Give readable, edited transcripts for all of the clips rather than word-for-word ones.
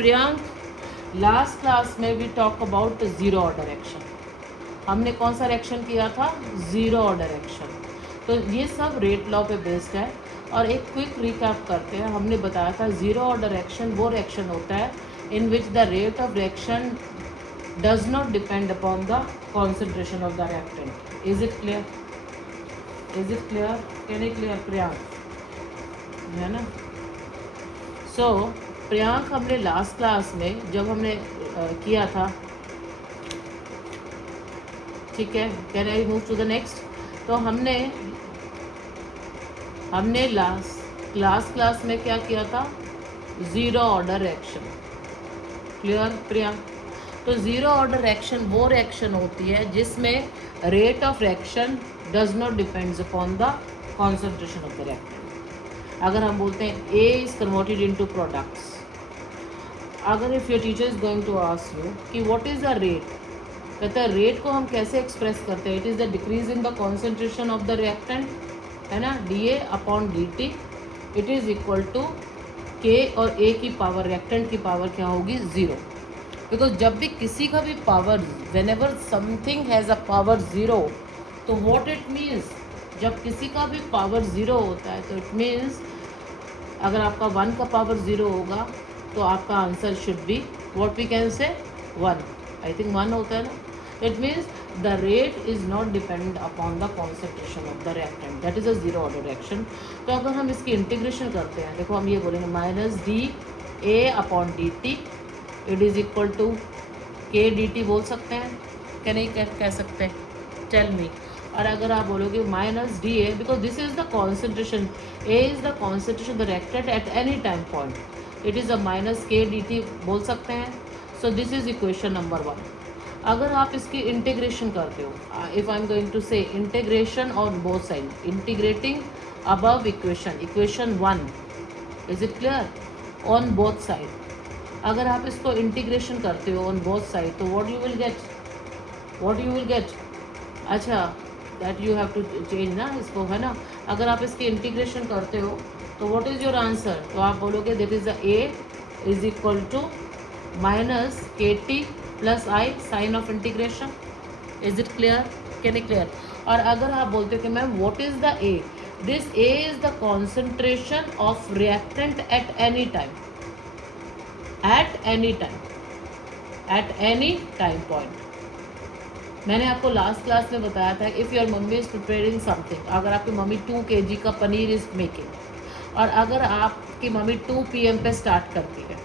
Priyank, last class में we talk about zero order action. हमने कौन सा रिएक्शन किया था? Zero order action. तो ये सब रेट लॉ पे बेस्ड है। और एक क्विक रिकैप करते हैं। हमने बताया था ज़ीरो ऑर्डर एक्शन वो रिएक्शन होता है in which the rate of reaction does not depend upon the concentration of the reactant. Is it clear? Is it clear? Can it clear Priyank? है ना? सो प्रियांक, हमने लास्ट क्लास में जब हमने किया था, ठीक है, can I move to the next? तो हमने लास्ट क्लास में क्या किया था? Zero order reaction. Clear Priyank? तो ज़ीरो ऑर्डर रिएक्शन वो रिएक्शन होती है जिसमें rate of reaction does not depends upon the concentration of the reactant. अगर हम बोलते हैं A is converted into products, अगर if your teacher is going to ask you कि व्हाट इज़ द रेट, कहते हैं रेट को हम कैसे एक्सप्रेस करते हैं? It is the decrease in the concentration of the reactant, है ना, D A upon D T. It is equal to K और ए की पावर, रिएक्टेंट की पावर क्या होगी? ज़ीरो। बिकॉज जब भी किसी का भी power, when ever something has a power zero, तो वॉट इट मीन्स, जब किसी का भी पावर ज़ीरो होता है तो इट मीन्स अगर आपका वन का पावर ज़ीरो होगा तो आपका answer should be what we can say one. I think one होता है ना? It means the rate is not depend upon the concentration of the reactant, that is a zero order reaction. तो अगर हम इसकी इंटीग्रेशन करते हैं, देखो हम ये बोलेंगे minus D A upon D T, it is equal to K D T बोल सकते हैं, क्या नहीं कह सकते? Tell me. और अगर आप बोलोगे minus D A, because this is the concentration, A is the concentration the reactant at any time point, it is a minus K D T बोल सकते हैं। So this is equation number one. अगर आप इसकी integration करते हो, if I am going to say integration on both side, integrating above equation one, is it clear? On both side, अगर आप इसको इंटीग्रेशन करते हो ऑन बोथ साइड, तो व्हाट यू विल गेट? अच्छा, that you have to change ना इसको, है ना? अगर आप इसकी इंटीग्रेशन करते हो तो व्हाट इज़ योर आंसर? तो आप बोलोगे that is the A is equal to minus K T plus I sign of integration. Is it clear? Can it clear? और अगर आप बोलते हो कि ma'am what is the A, this A is the concentration of reactant at any time, at any time point. मैंने आपको last class में बताया था, if your mummy is preparing something, अगर आपकी मम्मी 2 kg का पनीर इज़ मेकिंग, और अगर आपकी मम्मी 2 PM पे स्टार्ट करती है,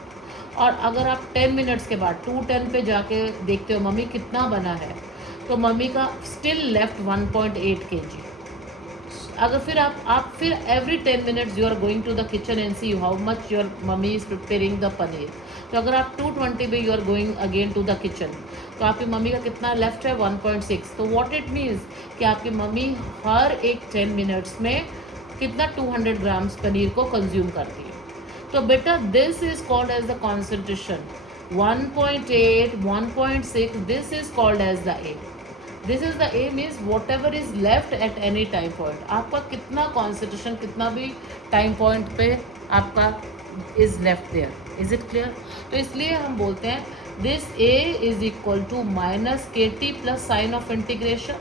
और अगर आप 10 मिनट्स के बाद 2:10 पे जाके देखते हो मम्मी कितना बना है, तो मम्मी का स्टिल लेफ्ट 1.8 kg। अगर फिर आप फिर every 10 minutes you are going to the kitchen and see how much your mummy is preparing the paneer. तो अगर आप 2:20 पे you are going again to the kitchen, तो आपकी मम्मी का कितना लेफ्ट है? 1.6। तो व्हाट इट मीन्स कि आपकी मम्मी हर एक 10 मिनट्स में कितना 200 ग्राम्स पनीर को कंज्यूम करती है। तो बेटा this is called as the concentration 1.8, 1.6, this is called as the A. This is the A means whatever is left at any time point, आपका कितना कॉन्सेंट्रेशन कितना भी टाइम पॉइंट पे आपका is left there. Is it clear? तो इसलिए हम बोलते हैं this A is equal to minus K T plus sign of integration.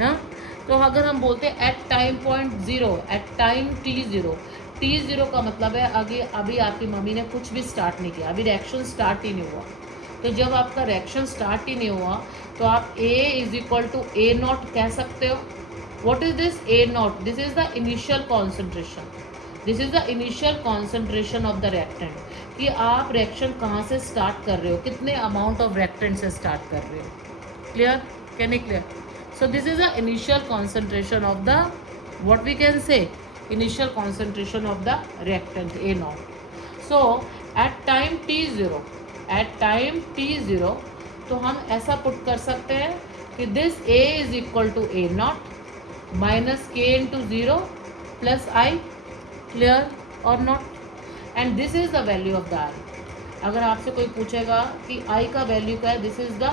हाँ, तो अगर हम बोलते हैं at time point zero, at time T zero का मतलब है आगे अभी आपकी मम्मी ने कुछ भी स्टार्ट नहीं किया, अभी रिएक्शन स्टार्ट ही नहीं हुआ। तो जब आपका रिएक्शन स्टार्ट ही नहीं हुआ तो आप A is equal to A naught कह सकते हो। What is this A not? This is the initial concentration, this is the initial concentration of the reactant, कि आप रिएक्शन कहाँ से स्टार्ट कर रहे हो, कितने अमाउंट ऑफ रिएक्टेंट से स्टार्ट कर रहे हो। Clear? Can you clear? So this is the initial concentration of the, what we can say, initial concentration of the reactant A naught. So at time t0, तो हम ऐसा put कर सकते हैं कि this A is equal to A naught minus K into 0 plus I, clear or not? And this is the value of the I. अगर आपसे कोई पूछेगा कि I का वैल्यू क्या है, this is the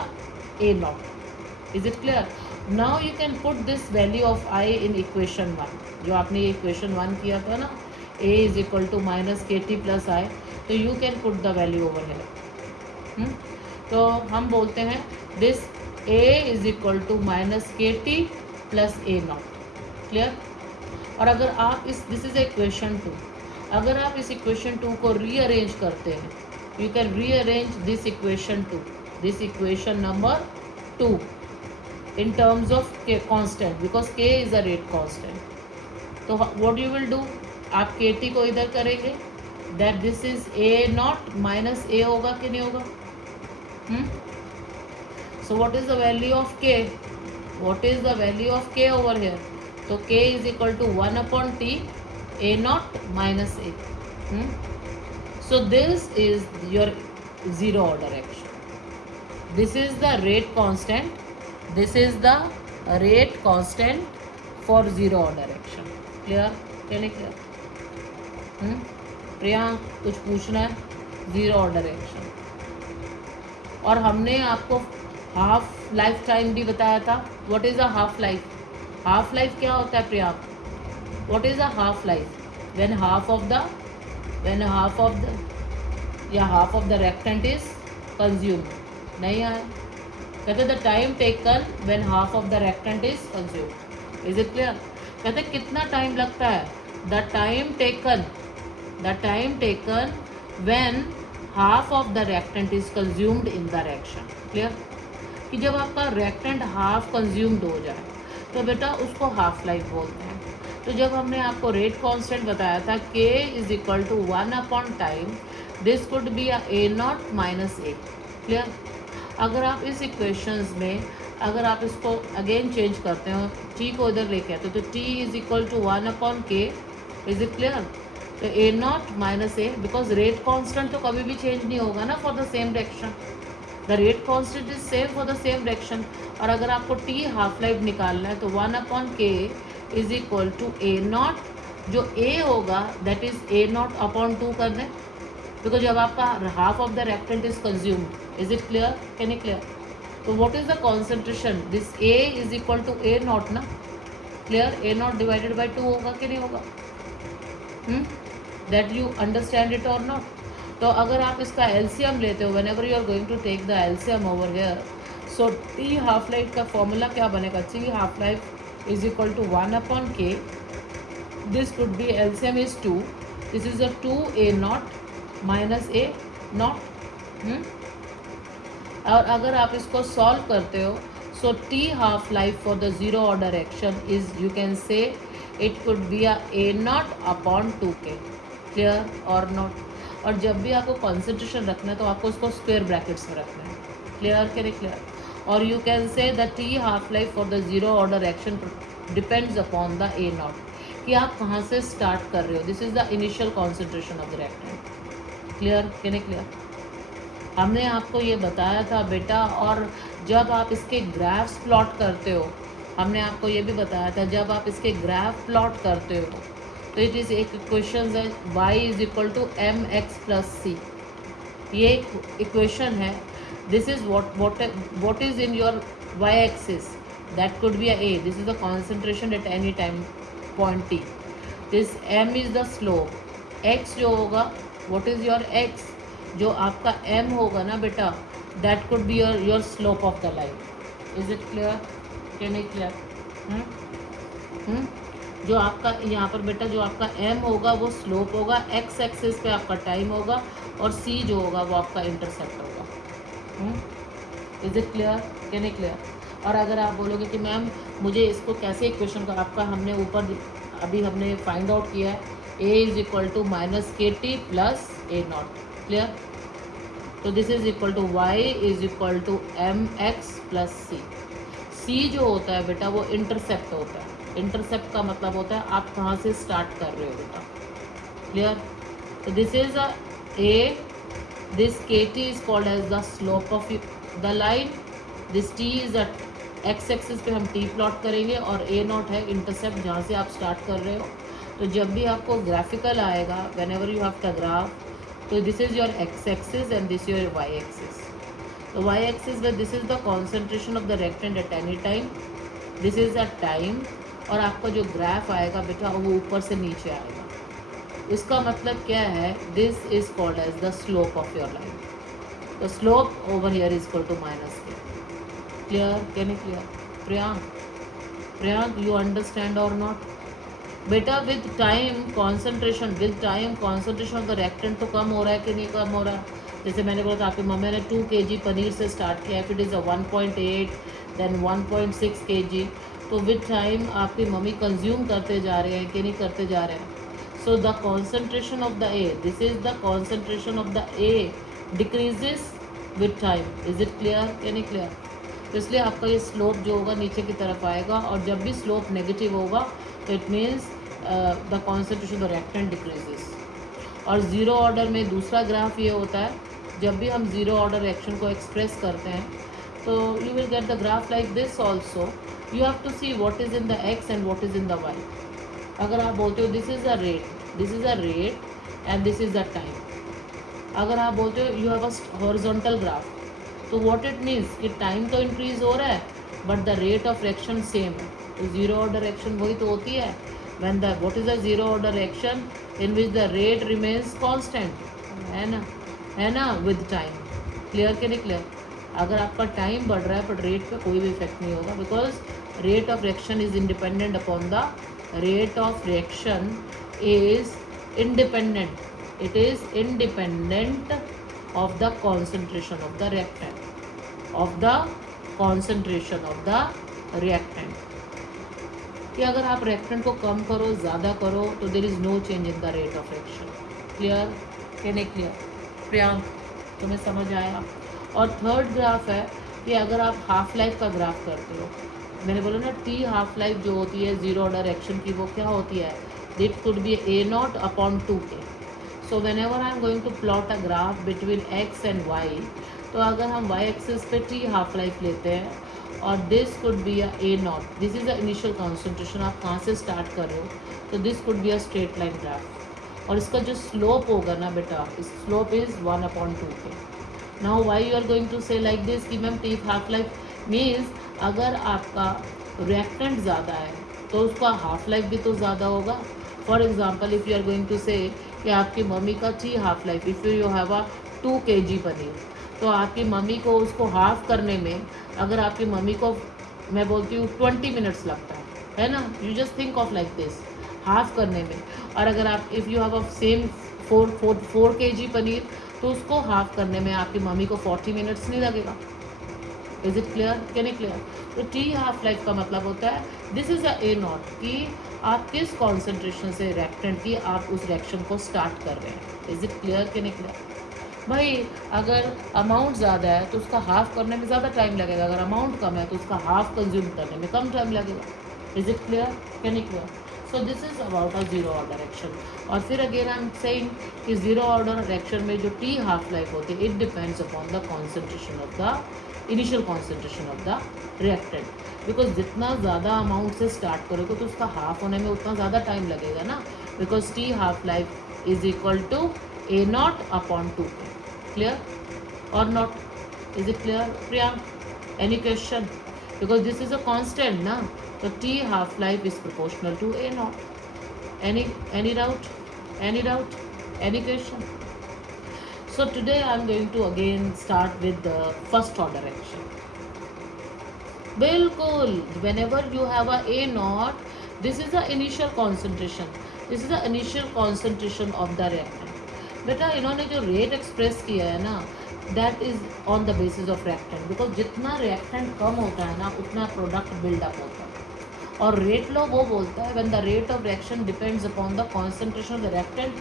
A naught. Is it clear? Now you can put this value of I in equation 1, जो आपने ये equation 1 किया था ना, A is equal to minus KT plus I, तो you can put the value over here. तो हम बोलते हैं this A is equal to minus K T plus A naught. Clear. और अगर आप दिस इज इक्वेशन 2, अगर आप इस इक्वेशन 2 को रीअरेंज करते हैं, you can rearrange this equation 2, this equation number 2 in terms of k constant, because k is a rate constant। तो what you will do, आप के टी को इधर करेंगे, that this is a not minus A होगा कि नहीं होगा? So what is the value of k? What is the value of k over here? तो k is equal to 1 upon t a naught minus a। So this is your zero order action। This is the rate constant। This is the rate constant for zero order action। Clear? क्या नहीं clear? प्रिया कुछ पूछना है? Zero order action. और हमने आपको half life time भी बताया था। What is a half life? Half life क्या होता है Priya? What is a half life? When half of the या half of the reactant is consumed. नहीं आया? कहते the time taken when half of the reactant is consumed. Is it clear? कहते कितना time लगता है? The time taken when half of the reactant is consumed in the reaction. Clear? कि जब आपका रेक्टेंट हाफ कंज्यूम्ड हो जाए तो बेटा उसको हाफ लाइफ बोलते हैं। तो जब हमने आपको रेट कांस्टेंट बताया था k is equal to 1 upon time, this could be a not minus a। Clear? अगर आप इस इक्वेशंस में अगर आप इसको अगेन चेंज करते हो, t को इधर लेके आते हो, तो t is equal to 1 upon k। Is it clear? तो a not minus a, because rate constant तो कभी भी चेंज नहीं होगा ना for the same direction. The rate constant is same for the same direction. और अगर आपको t हाफ लाइफ निकालना है तो 1 upon k is equal to a naught, जो a होगा that is a not upon 2 कर दें, बिकॉज जब आपका half of the reactant is consumed. Is it clear? Can it clear? तो what is the concentration? This a is equal to a naught ना। Clear? a naught divided by 2 होगा कि नहीं होगा? That you understand it or not? तो अगर आप इसका एलसीएम लेते हो, whenever you are going to take the LCM over here, so T half life का फॉर्मूला क्या बनेगा? T half life is equal to 1 upon K, this could be LCM is 2, this is a 2 a not minus a naught. और अगर आप इसको solve करते हो, so T half life for the zero order action is, you can say it could be a not upon 2k। Clear और naught? और जब भी आपको कॉन्सेंट्रेशन रखना है तो आपको उसको स्क्वायर ब्रैकेट्स में रखना है। क्लियर? Can clear? और you can say the T half life for the zero order action depends upon the a naught, कि आप कहाँ से स्टार्ट कर रहे हो। This is the initial concentration of the reactant. Clear? Can clear? हमने आपको ये बताया था बेटा। और जब आप इसके ग्राफ्स प्लॉट करते हो, हमने आपको ये भी बताया था, जब आप इसके ग्राफ प्लॉट करते हो तो इट इज़ एक इक्वेशन है y is equal to M x plus C. ये इक्वेशन है। This is what is in your y axis, that could be a, this is the concentration at any time point t, this m is the slope, x जो होगा, what is your x, जो आपका m होगा ना बेटा, that could be your slope of the line. Is it clear? Can it clear? जो आपका यहाँ पर बेटा जो आपका m होगा वो स्लोप होगा, x एक्सिस पे आपका टाइम होगा, और c जो होगा वो आपका इंटरसेप्ट होगा। Is it clear? Can it clear? और अगर आप बोलोगे कि मैम मुझे इसको कैसे इक्वेशन का, आपका हमने ऊपर अभी हमने फाइंड आउट किया है, a is equal to minus K T plus a naught. Clear? तो this is equal to y is equal to M x plus C. c जो होता है बेटा वो इंटरसेप्ट होता है। इंटरसेप्ट का मतलब होता है आप कहाँ से स्टार्ट कर रहे हो बेटा। क्लियर? तो this is a, this kt is called as the slope of the line, this t is a x axis पे हम t प्लॉट करेंगे, और a नॉट है इंटरसेप्ट जहाँ से आप स्टार्ट कर रहे हो। तो जब भी आपको ग्राफिकल आएगा, whenever you have the graph, तो this is your x axis and this your y axis. तो y एक्सिस में this is the concentration of the reactant at any time, this is a time, और आपका जो graph आएगा बेटा वो ऊपर से नीचे आएगा। इसका मतलब क्या है, this is called as the slope of your line. The slope over here is equal to minus K. Clear, can you clear? Priyank you understand or not? बेटा with time concentration, of the reactant तो कम हो रहा है कि नहीं कम हो रहा है. जैसे मैंने बोला था आपकी मम्मी ने 2 kg पनीर से स्टार्ट किया, if it is a 1.8 then 1.6 kg, तो विद टाइम आपकी मम्मी कंज्यूम करते जा रहे हैं कि नहीं करते जा रहे हैं. So the concentration of the A, this is the concentration of the A decreases with time. Is it clear, can you clear? तो इसलिए आपका ये स्लोप जो होगा नीचे की तरफ आएगा, और जब भी स्लोप नेगेटिव होगा तो it means the concentration of the reactant decreases. और ज़ीरो ऑर्डर में दूसरा ग्राफ ये होता है, जब भी हम ज़ीरो ऑर्डर रिएक्शन को एक्सप्रेस करते हैं तो you will get the graph like this also. You have to see what is in the X and what is in the Y. अगर आप बोलते हो this is a rate and this is the time, अगर आप बोलते हो you have a horizontal graph, तो what it means कि टाइम तो इंक्रीज हो रहा है but the rate of reaction same है. तो ज़ीरो ऑर्डर रिएक्शन वही तो होती है. When the what is the zero order reaction in which the rate remains constant, है ना विद टाइम. क्लियर के नहीं क्लियर? अगर आपका टाइम बढ़ रहा है बट रेट पे कोई भी इफेक्ट नहीं होगा, because rate of reaction is independent upon the rate of reaction is independent, it is independent of the concentration of the reactant, of the concentration of the reactant. कि अगर आप reactant को कम करो ज़्यादा करो तो there is no change in the rate of reaction. Clear कि नहीं क्लियर? प्रियांक तुम्हें समझ आया? और थर्ड ग्राफ है कि अगर आप हाफ लाइफ का ग्राफ करते हो, मैंने बोला ना टी हाफ लाइफ जो होती है ज़ीरो ऑर्डर रिएक्शन की, वो क्या होती है, it could be A not upon 2k. So whenever I am going to plot a graph between X and Y, तो अगर हम वाई एक्सिस पे टी हाफ लाइफ लेते हैं और this could be a A not, this is the initial concentration, आप कहाँ से स्टार्ट कर रहे हो, तो this could be a straight line graph. और इसका जो स्लोप होगा ना बेटा, slope is 1/2k. Now why you are going to say like this कि ma'am T half life means अगर आपका रिएक्टेंट ज़्यादा है तो उसका हाफ लाइफ भी तो ज़्यादा होगा. For example if you are going to say कि आपकी मम्मी का T half life, if you have a 2 kg paneer, तो आपकी मम्मी को उसको हाफ करने में, अगर आपकी मम्मी को मैं बोलती हूँ 20 मिनट्स लगता है ना, you just think of like this, half करने में. और अगर आप if you have a same 4 kg paneer, तो उसको हाफ करने में आपकी मम्मी को 40 मिनट्स नहीं लगेगा. Is it clear, can it clear? तो टी हाफ लाइफ का मतलब होता है this is a A not, कि आप किस कॉन्सेंट्रेशन से रिएक्टेंट की आप उस रिएक्शन को स्टार्ट कर रहे हैं. Is it clear, can it clear? भाई अगर अमाउंट ज़्यादा है तो उसका हाफ करने में ज़्यादा टाइम लगेगा, अगर अमाउंट कम है तो उसका हाफ कंज्यूम करने में कम टाइम लगेगा. Is it clear, can it clear? So this is about a zero order reaction. और फिर अगेन आई एम सेइंग कि ज़ीरो ऑर्डर रिएक्शन में जो टी हाफ लाइफ होती है, it depends upon the concentration of the initial concentration of the reactant. Because जितना ज़्यादा amount से स्टार्ट करोगे तो उसका हाफ होने में उतना ज़्यादा टाइम लगेगा ना, because T half life is equal to A not upon 2k. Clear or not? Is it clear, Priyank? Any question? Because this is a constant na, so t half life is proportional to a naught. Any doubt, any question? So today I am going to again start with the first order reaction. बिल्कुल, whenever you have a naught, this is the initial concentration, this is the initial concentration of the reactant. बेटा इन्होंने जो rate express किया है ना, that is on the basis of reactant, because जितना reactant कम होता है ना उतना प्रोडक्ट बिल्डअप होता है. और रेट लॉ वो बोलता है when the rate of reaction depends upon the concentration of the reactant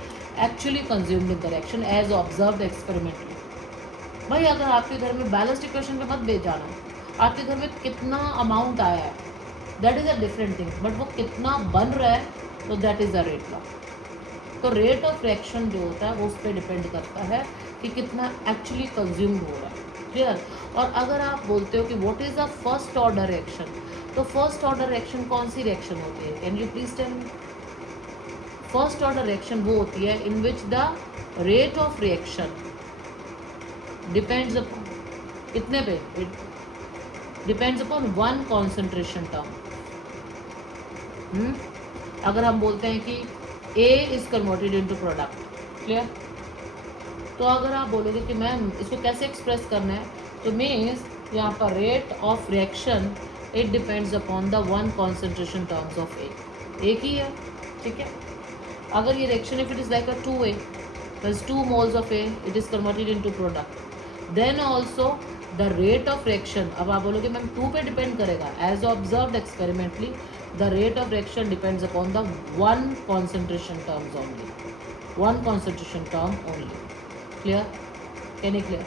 actually consumed in the reaction as observed experimentally. भाई अगर आपके घर में बैलेंस्ड इक्वेशन पे मत भेज जाना, आपके घर में कितना अमाउंट आया है that is a different thing, but वो कितना बन रहा है तो that is the rate law. तो रेट ऑफ रिएक्शन जो होता है वो उस पर डिपेंड करता है कि कितना एक्चुअली कंज्यूम हो रहा है. क्लियर? और अगर आप बोलते हो कि what is the first order reaction, तो फर्स्ट ऑर्डर रिएक्शन कौन सी रिएक्शन होती है? Can you please tell me? First order reaction वो होती है in which the rate of reaction depends upon कितने पे? It depends upon one concentration term. अगर हम बोलते हैं कि A is converted into product. Clear? तो अगर आप बोलोगे कि मैम इसको कैसे एक्सप्रेस करना है, तो मीन्स यहाँ पर rate of reaction it depends upon the one concentration terms of A. एक ही है, ठीक है। अगर ये reaction if it is like a 2A, there's 2 moles of A, it is converted into product, then also the rate of reaction, अब आप बोलोगे मैम 2 पे डिपेंड करेगा, as observed experimentally the rate of reaction depends upon the one concentration terms only, one concentration term only। clear? can you clear?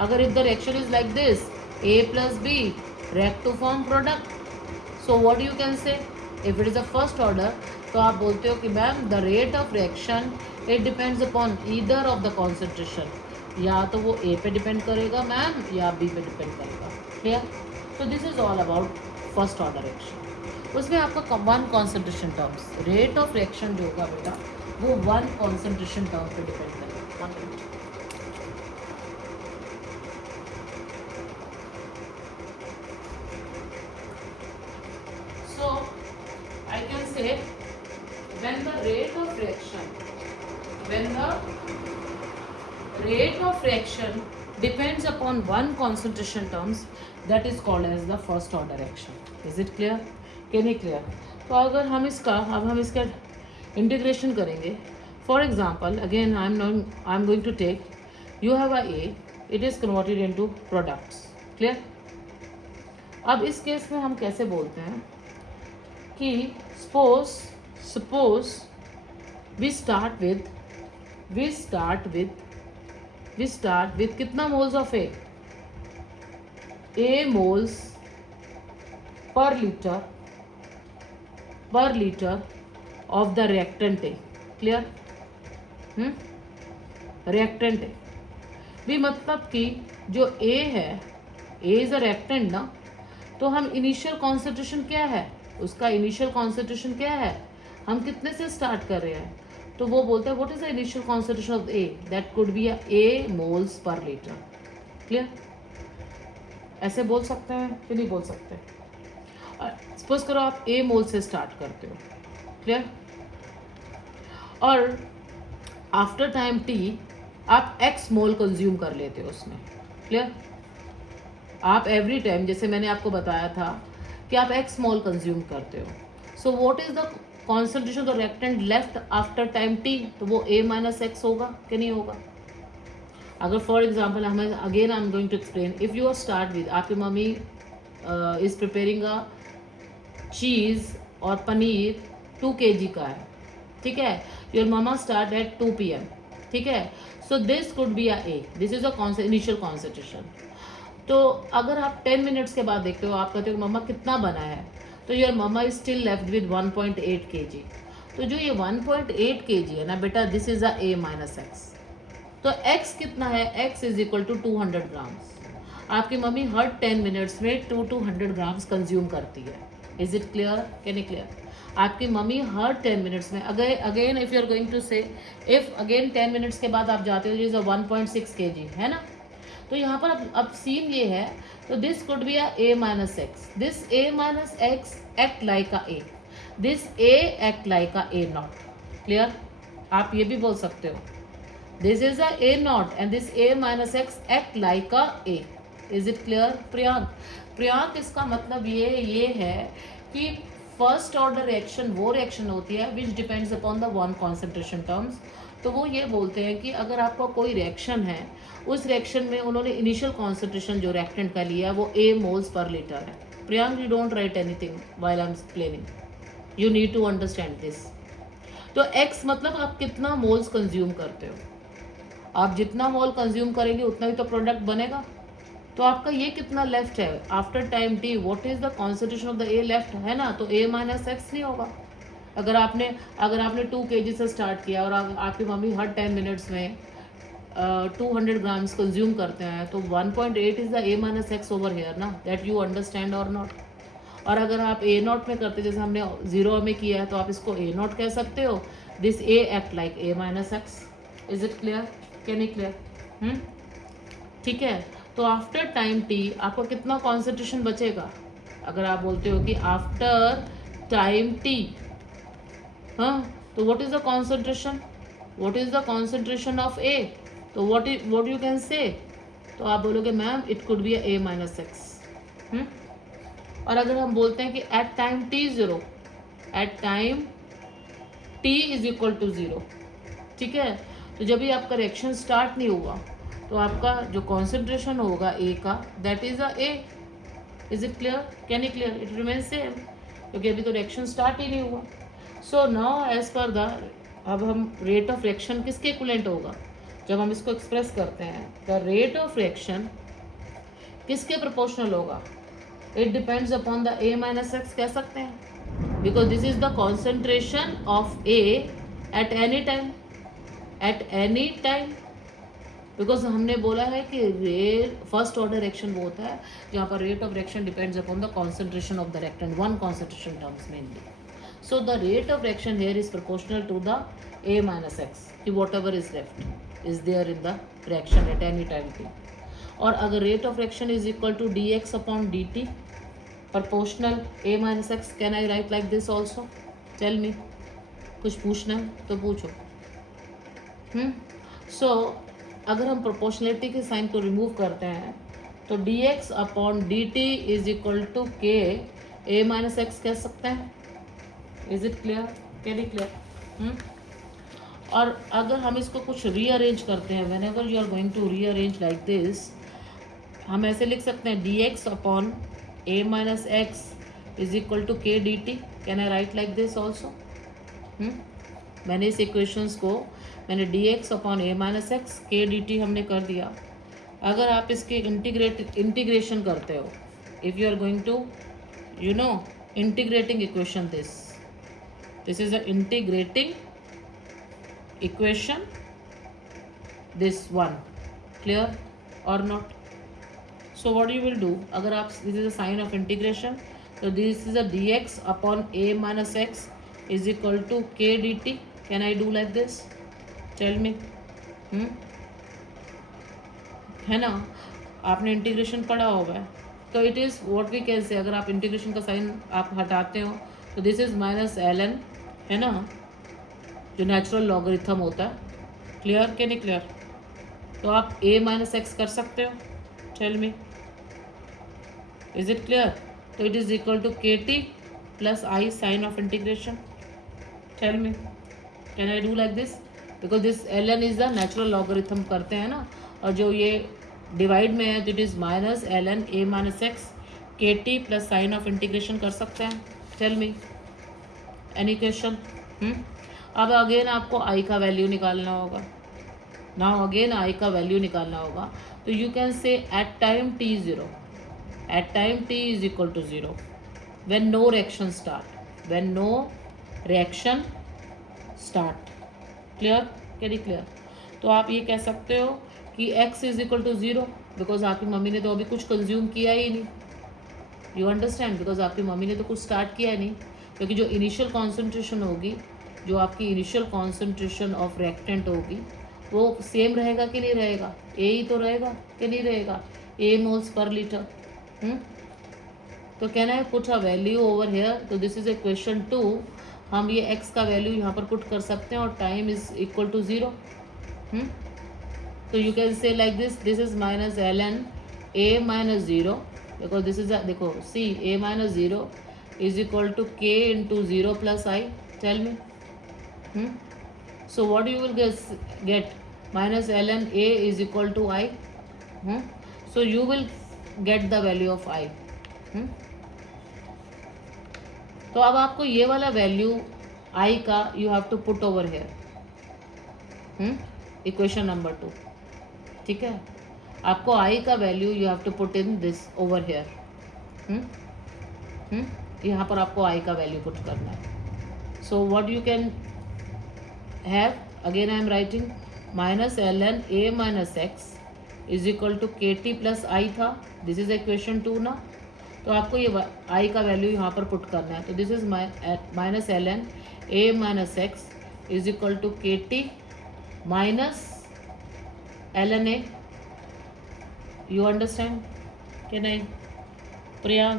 अगर if the reaction is like this, A plus B react to form product, so what you can say, if it is a first order, तो आप बोलते हो कि ma'am the rate of reaction it depends upon either of the concentration, या तो वो ए पे depend करेगा मैम या बी पे डिपेंड करेगा। क्लियर? तो this is all about first order reaction. उसमें आपका one concentration terms, rate of reaction जो होगा बेटा वो वन कॉन्सेंट्रेशन टर्म पे डिपेंड करेगा। 1 minute. So I can say when the rate of reaction depends upon one concentration terms, that is called as the first order reaction। is it clear? can you clear? तो अगर हम इसका integration करेंगे, for example again I am going to take, you have a A, it is converted into products. Clear? अब इस case में हम कैसे बोलते हैं कि suppose we start with कितना moles of A moles per litre of the reactant A. Clear? Reactant A भी मतलब कि जो ए है, ए इज अ रिएक्टेंट ना, तो हम इनिशियल कॉन्सेंट्रेशन क्या है, उसका इनिशियल कॉन्सेंट्रेशन क्या है, हम कितने से स्टार्ट कर रहे हैं, तो वो बोलते हैं what is the initial concentration of A, that could be A moles per litre. Clear? ऐसे बोल सकते हैं कि नहीं बोल सकते? सपोज करो आप ए मोल से स्टार्ट करते हो। क्लियर? और आफ्टर टाइम टी आप एक्स मोल कंज्यूम कर लेते हो उसमें। क्लियर? आप एवरी टाइम, जैसे मैंने आपको बताया था कि आप एक्स मोल कंज्यूम करते हो, so what is the concentration of reactant left after time T, तो वो ए माइनस एक्स होगा कि नहीं होगा? अगर फॉर एग्जाम्पल हमें again I am going to explain, if you are start with, आपकी mummy is preparing a cheese और पनीर 2 kg का है, ठीक है, your mama start at 2 PM, ठीक है, so this could be a A, this is a initial concentration. तो अगर आप 10 मिनट्स के बाद देखते हो, आप कहते हो मम्मा कितना बना है, तो your mamma is still left with 1.8 kg। तो जो ये 1.8 kg है ना बेटा, this is a A minus X. तो x कितना है, x is equal to 200 grams. आपकी मम्मी हर 10 मिनट्स में 200 ग्राम्स कंज्यूम करती है। Is it clear? Can you clear? आपकी मम्मी हर 10 मिनट्स में again if you are going to say, if again 10 minutes के बाद आप जाते हो, इज अ 1.6 kg है ना, तो यहाँ पर अब सीन ये है, तो this could be a minus x, this a minus x act like a A, this a act like a A naught. Clear? आप ये भी बोल सकते हो, this is a a not and this a minus x act like a A. Is it clear? Priyank इसका मतलब ये है कि फर्स्ट ऑर्डर रिएक्शन वो रिएक्शन होती है which depends upon the one concentration terms. तो वो ये बोलते हैं कि अगर आपका कोई रिएक्शन है, उस रिएक्शन में उन्होंने इनिशियल कॉन्सेंट्रेशन जो रिएक्टेंट का लिया वो ए मोल्स पर लीटर है। Priyank, you don't write anything while I am explaining, you need to understand this. तो एक्स मतलब आप कितना मोल्स कंज्यूम करते हो, आप जितना मोल कंज्यूम करेंगे उतना ही तो प्रोडक्ट बनेगा। तो आपका ये कितना लेफ्ट है after time T, what is the concentration of the A left, है ना, तो ए माइनस एक्स नहीं होगा। अगर आपने 2 kg से स्टार्ट किया और आपकी मम्मी हर 10 मिनट्स में 200 ग्राम्स कंज्यूम करते हैं, तो 1.8 is the A minus x over here ना, that you understand or naught. और अगर आप ए नॉट में करते, जैसे हमने 0 में किया है, तो आप इसको ए नॉट कह सकते हो, this A act like a minus X. Is it clear? Can you clear? ठीक है। तो आफ्टर टाइम टी आपको कितना कॉन्सेंट्रेशन बचेगा, अगर आप बोलते हो कि आफ्टर टाइम टी, हाँ, तो what is the concentration, what is the concentration of A, तो व्हाट यू कैन से, तो आप बोलोगे ma'am it could be A minus X. और अगर हम बोलते हैं कि at time T zero, at time T is equal to zero, ठीक है, तो जब भी आपका रिएक्शन स्टार्ट नहीं हुआ तो आपका जो कॉन्सेंट्रेशन होगा ए का that is a A. Is it clear, can you clear, it remain same, क्योंकि अभी तो रिएक्शन स्टार्ट ही नहीं हुआ। So now as per the, अब हम रेट ऑफ रिएक्शन किसके इक्विवेलेंट होगा, जब हम इसको एक्सप्रेस करते हैं द रेट ऑफ रिएक्शन किसके प्रोपोर्शनल होगा, it depends upon the A minus X कह सकते हैं, because this is the concentration of A at any time, at any time, because हमने बोला है कि रेट फर्स्ट ऑर्डर रिएक्शन वो होता है जहाँ पर rate of reaction depends upon the concentration of the reactant, one concentration terms mainly. So the rate of reaction here is proportional to the A minus X, कि whatever is left is there in the reaction at any time t। और अगर rate of reaction is equal to dx upon dt proportional A minus X, can I write like this also? Tell me, कुछ पूछना है तो पूछो। So अगर हम proportionality के साइन को रिमूव करते हैं तो dx upon dt is equal to k A minus X कह सकते हैं। Is it clear, very clear. और अगर हम इसको कुछ रीअरेंज करते हैं, whenever you are going to rearrange like this, हम ऐसे लिख सकते हैं D X upon A minus X is equal to K D T. Can I write like this also? मैंने इस इक्वेशंस को मैंने डी एक्स अपॉन ए minus X K D T हमने कर दिया। अगर आप इसके इंटीग्रेशन करते हो, if you are going to you know integrating equation this is a integrating equation, this one, clear or not? So what you will do, अगर आप, this is a sign of integration, so this is a dx upon a minus x is equal to k dt। can I do like this? tell me। है ना, आपने integration पढ़ा होगा, तो it is what we can say, अगर आप integration का sign आप हटाते हो तो this is minus L N, है ना, जो नेचुरल लॉगरिथम होता है। क्लियर के नहीं क्लियर? तो आप a माइनस एक्स कर सकते हो। Tell me, is it clear? तो it is equal to K T plus I sign of integration. Tell me, can I do like this? Because this L N is the natural logarithm करते हैं ना, और जो ये divide में है तो it is minus L N A minus X K T plus sign of integration कर सकते हैं। Tell me, any question? अब अगेन आपको आई का वैल्यू निकालना होगा। नाउ अगेन आई का वैल्यू निकालना होगा, तो you can say at time T zero, at time T is equal to zero when no reaction start, when no reaction start. Clear, कैरी क्लियर? तो आप ये कह सकते हो कि x is equal to zero, because आपकी मम्मी ने तो अभी कुछ कंज्यूम किया ही नहीं। You understand? बिकॉज आपकी मम्मी ने तो कुछ स्टार्ट किया ही नहीं, क्योंकि जो इनिशियल कॉन्सेंट्रेशन होगी, जो आपकी इनिशियल कॉन्सेंट्रेशन ऑफ रिएक्टेंट होगी, वो सेम रहेगा कि नहीं रहेगा? ए ही तो रहेगा कि नहीं रहेगा? ए मोल्स पर लीटर। तो can I put a value over here? तो दिस इज ए क्वेश्चन 2। हम ये x का वैल्यू यहाँ पर पुट कर सकते हैं और time is equal to zero. तो you can say like this, this is minus L N A minus zero, because this is देखो see A minus zero is equal to k into 0 plus I। tell me। So what you will get minus ln a is equal to I। So you will get the value of I। तो अब आपको ये वाला value I का you have to put over here, equation number 2, ठीक है? आपको I का value you have to put in this over here। यहाँ पर आपको आई का वैल्यू पुट करना है। So what you can have, again I am writing minus L N A minus X is equal to K T plus I था, this is equation 2 ना। तो आपको ये आई का वैल्यू यहाँ पर पुट करना है, तो this is minus L N A minus X is equal to K T minus L N A. You understand? Can I? Priya,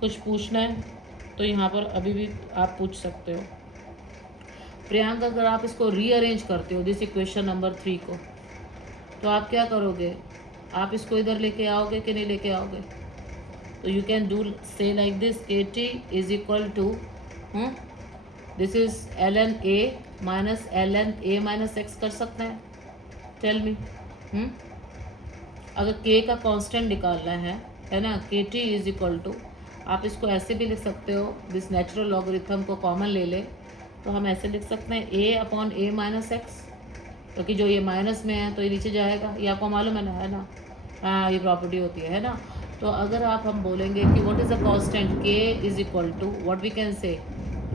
कुछ पूछना है तो यहाँ पर अभी भी आप पूछ सकते हो। प्रियांक अगर आप इसको रीअरेंज करते हो दिस इक्वेशन नंबर 3 को, तो आप क्या करोगे, आप इसको इधर लेके आओगे कि नहीं लेके आओगे? तो you can do say like this, K T is equal to this is L N A minus L N A minus X कर सकते हैं। टेल मी, अगर k का कांस्टेंट निकालना है ना, के टी इज इक्वल टू, आप इसको ऐसे भी लिख सकते हो, दिस नेचुरल लॉगरिथम को कॉमन ले ले तो हम ऐसे लिख सकते हैं a upon A minus x, क्योंकि जो ये माइनस में है तो ये नीचे जाएगा, ये आपको मालूम है ना? हाँ, ये प्रॉपर्टी होती है ना? तो अगर आप हम बोलेंगे कि what is the constant, k is equal to what we can say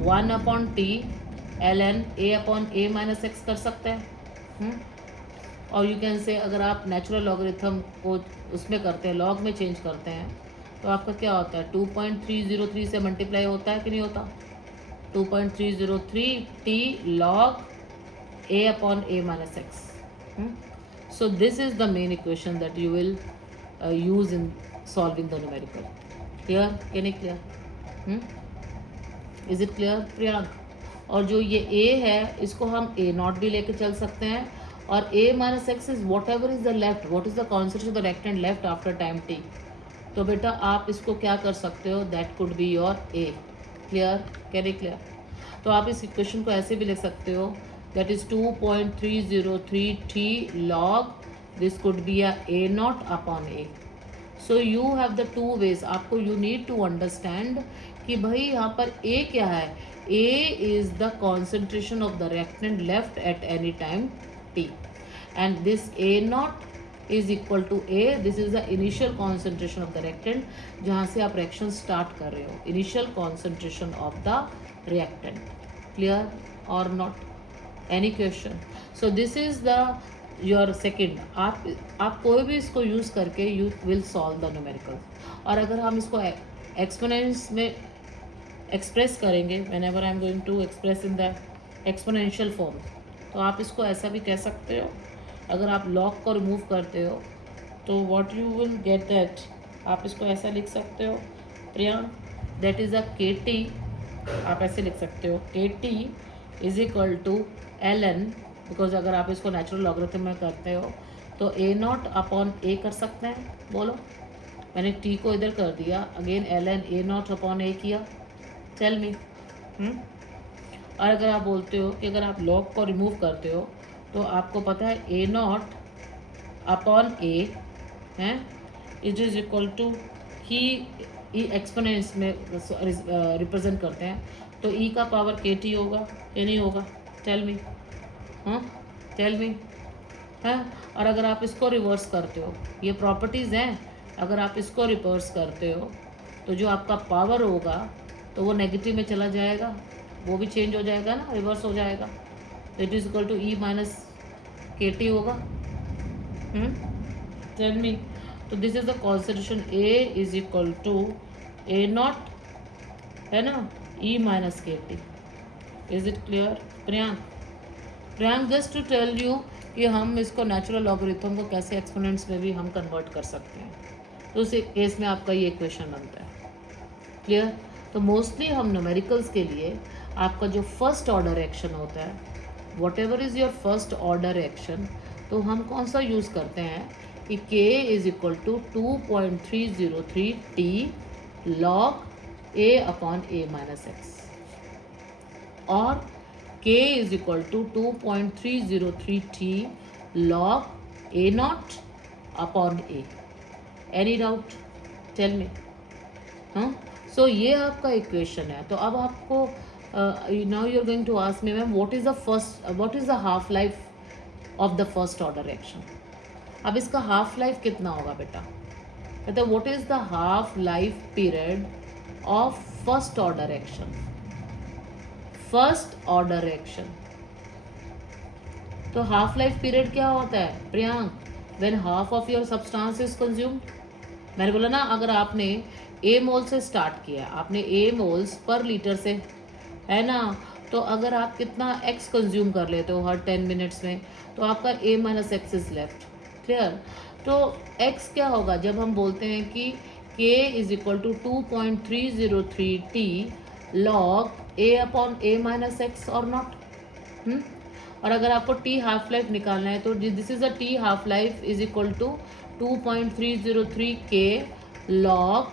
1 upon T L N A upon A minus X कर सकते हैं। और यू कैन से अगर आप नेचुरल लॉगरिथम को उसमें करते हैं, लॉग में चेंज करते हैं, तो आपका क्या होता है, 2.303 से मल्टीप्लाई होता है कि नहीं होता? 2.303 T log a upon a minus x. So this is the main equation that you will use in solving the numerical. Clear? Can it clear? Is it clear, Priyank? और जो ये a है इसको हम a नॉट भी लेके चल सकते हैं, और a minus x is whatever is the left, what is the concentration of the reactant left after time t. तो बेटा आप इसको क्या कर सकते हो, that could be your a. Clear? Can it clear? तो आप इस इक्वेशन को ऐसे भी लिख सकते हो, that is 2.303 t log, this could be a naught upon a. So you have the two ways. आपको you need to understand कि भाई यहाँ पर a क्या है, a is the concentration of the reactant left at any time t, and this a naught is equal to a, this is the initial concentration of the reactant, जहाँ से आप reaction start कर रहे हो, initial concentration of the reactant. Clear or not? Any question? So this is the your second. आप कोई भी इसको यूज़ करके you will solve the numerical. और अगर हम इसको एक्सपोनेंस में एक्सप्रेस करेंगे, whenever I am going to express in the exponential form, तो आप इसको ऐसा भी कह सकते हो, अगर आप log को रिमूव करते हो तो what you will get that, आप इसको ऐसा लिख सकते हो Priyank, that is a kt, आप ऐसे लिख सकते हो kt is equal to L N, because अगर आप इसको नेचुरल लॉगरिथम में करते हो तो ए नॉट अपॉन ए कर सकते हैं। बोलो, मैंने टी को इधर कर दिया, again L N A not upon A किया। Tell me. और अगर आप बोलते हो कि अगर आप लॉग को रिमूव करते हो तो आपको पता है ए नॉट अपॉन ए हैं, इट इज इक्वल टू ही एक्सपोनेंट्स में रिप्रेजेंट करते हैं, तो ई का पावर के टी होगा या नहीं होगा? टेल मी, टेल मी, है। और अगर आप इसको रिवर्स करते हो, ये प्रॉपर्टीज़ हैं, अगर आप इसको रिवर्स करते हो तो जो आपका पावर होगा तो वो नेगेटिव में चला जाएगा, वो भी चेंज हो जाएगा ना, रिवर्स हो जाएगा, तो it is equal to E minus K T होगा। Tell me. तो this is the concentration, A is equal to A naught, है ना, E minus K T. Is it clear Priyank? Priyank, just to tell you कि हम इसको natural logarithm को कैसे exponents में भी हम कन्वर्ट कर सकते हैं, तो उस केस में आपका ये इक्वेशन बनता है। क्लियर? तो मोस्टली हम न्यूमेरिकल्स के लिए आपका जो फर्स्ट ऑर्डर एक्शन होता है, whatever is your first order action, तो हम कौन सा यूज़ करते हैं कि k is equal to 2.303 T log a upon a minus X, और k is equal to 2.303 T log a not upon a। Any doubt? Tell me. हाँ, so ये आपका इक्वेशन है। तो अब आपको now you are going to ask me, ma'am what is the half life of the first order action. अब इसका half life कितना होगा बेटा? मतलब what is the half life period of first order action? First order action, तो half life period क्या होता है Priyank? When half of your substance is consumed. मैंने बोला ना, अगर आपने ए मोल से स्टार्ट किया, आपने ए मोल्स पर लीटर से, है ना, तो अगर आप कितना एक्स कंज्यूम कर लेते हो हर 10 मिनट्स में, तो आपका A minus X is left. Clear? तो एक्स क्या होगा जब हम बोलते हैं कि K is equal to 2.303 T log A upon A minus X और नॉट। और अगर आपको टी हाफ लाइफ निकालना है तो this is a T half life is equal to 2.303 K log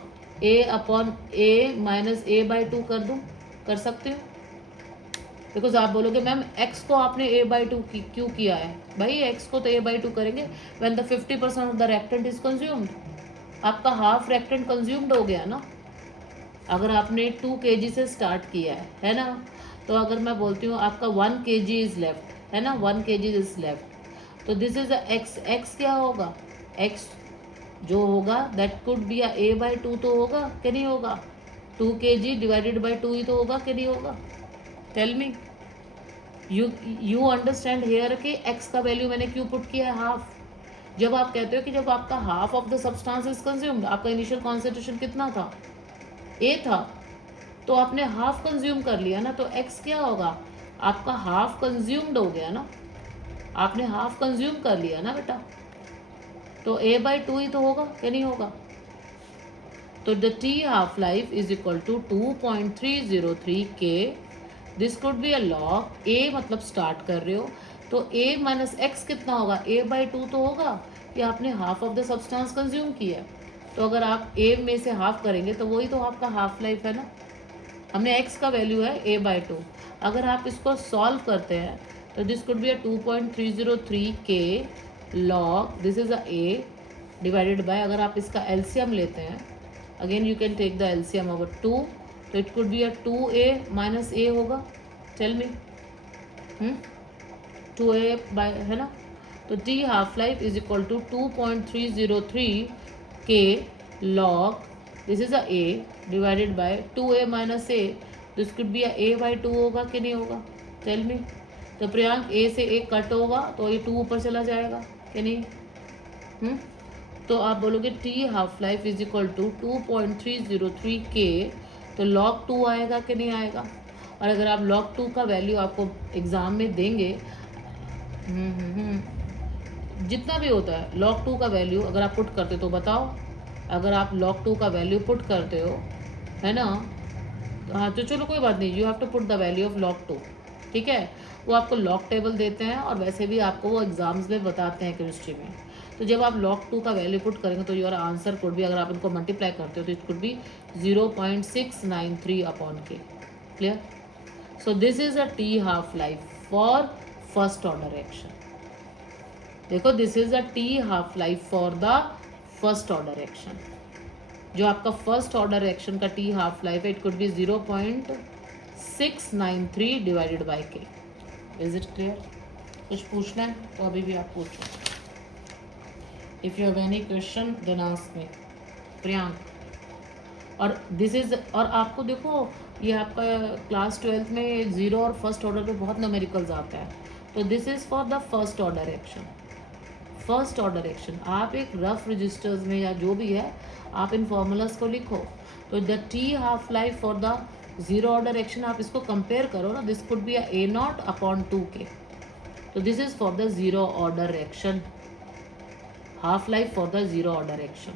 A upon A minus A by 2 कर दूँ, कर सकते हो? बिकॉज आप बोलोगे मैम एक्स को आपने ए बाई 2 क्यों किया है? भाई एक्स को तो ए बाई 2 करेंगे when the 50% of the reactant is consumed. आपका हाफ रेक्टेंट कंज्यूम्ड हो गया ना। अगर आपने 2 kg से स्टार्ट किया है ना, तो अगर मैं बोलती हूँ आपका 1 kg इज लेफ्ट है ना, 1 kg इज लेफ्ट, तो दिस इज एक्स। एक्स क्या होगा? एक्स जो होगा that could be A by 2 तो होगा कि नहीं होगा? 2 kg डिवाइडेड बाई 2 ही तो होगा कि नहीं होगा? Tell me, you understand here कि एक्स का वैल्यू मैंने क्यों पुट किया है हाफ। जब आप कहते हो कि जब आपका half of the substance is consumed, आपका इनिशियल कॉन्सेंट्रेशन कितना था? ए था, तो आपने हाफ कंज्यूम कर लिया ना, तो एक्स क्या होगा? आपका हाफ कंज्यूम्ड हो गया ना, आपने हाफ कंज्यूम कर लिया ना बेटा, तो ए बाई 2 ही तो होगा कि नहीं होगा? तो the T half life is equal to 2.303 K. This could be a log A, मतलब स्टार्ट कर रहे हो तो ए माइनस एक्स कितना होगा? ए बाई 2 तो होगा कि आपने half of the substance consume किया है। तो अगर आप ए में से हाफ करेंगे तो वही तो आपका हाफ लाइफ है ना। हमने एक्स का वैल्यू है ए बाई 2। अगर आप इसको सॉल्व करते हैं तो this could be a 2.303 K log this is a A divided by, अगर आप इसका एलसीएम लेते हैं, again you can take the LCM over 2, तो it could be a 2a minus A होगा। टेल मी, 2a बाय है ना, तो T half life is equal to 2.303 K log this is a A divided by 2a minus A, this could be a by 2 होगा कि नहीं होगा? Tell me. तो प्रियांक ए से एक कट होगा तो ये 2 ऊपर चला जाएगा कि नहीं? तो आप बोलोगे T half life is equal to 2.303 K, तो log 2 आएगा कि नहीं आएगा? और अगर आप log 2 का वैल्यू आपको एग्ज़ाम में देंगे, जितना भी होता है log 2 का वैल्यू अगर आप पुट करते हो तो बताओ, अगर आप log 2 का वैल्यू पुट करते हो है ना, हाँ तो चलो कोई बात नहीं, you have to put the value of log 2, ठीक है? वो आपको log टेबल देते हैं और वैसे भी आपको वो एग्जाम्स में बताते हैं केमिस्ट्री में। तो जब आप log 2 का वैल्यू पुट करेंगे तो योर आंसर कुड भी, अगर आप इनको मल्टीप्लाई करते हो तो it could be 0.693 upon K. Clear? So this is a T half life for first order reaction. देखो this is a T half life for the first order reaction. जो आपका फर्स्ट ऑर्डर रिएक्शन का T half life है, it could be 0.693 divided by K. Is it clear? कुछ पूछना है तो अभी भी आप पूछो। If you have any question then ask मी। प्रियांक, और दिस इज, और आपको देखो ये आपका क्लास 12th में जीरो और फर्स्ट ऑर्डर पे बहुत न्यूमेरिकल्स आता है, तो this is for the first order reaction. First order reaction आप एक रफ रजिस्टर्स में या जो भी है आप इन फॉर्मूलाज को लिखो। तो the T half life for the zero order reaction आप इसको कंपेयर करो ना, this could be A not upon 2k। तो this is for the zero order reaction, half life for the zero order reaction.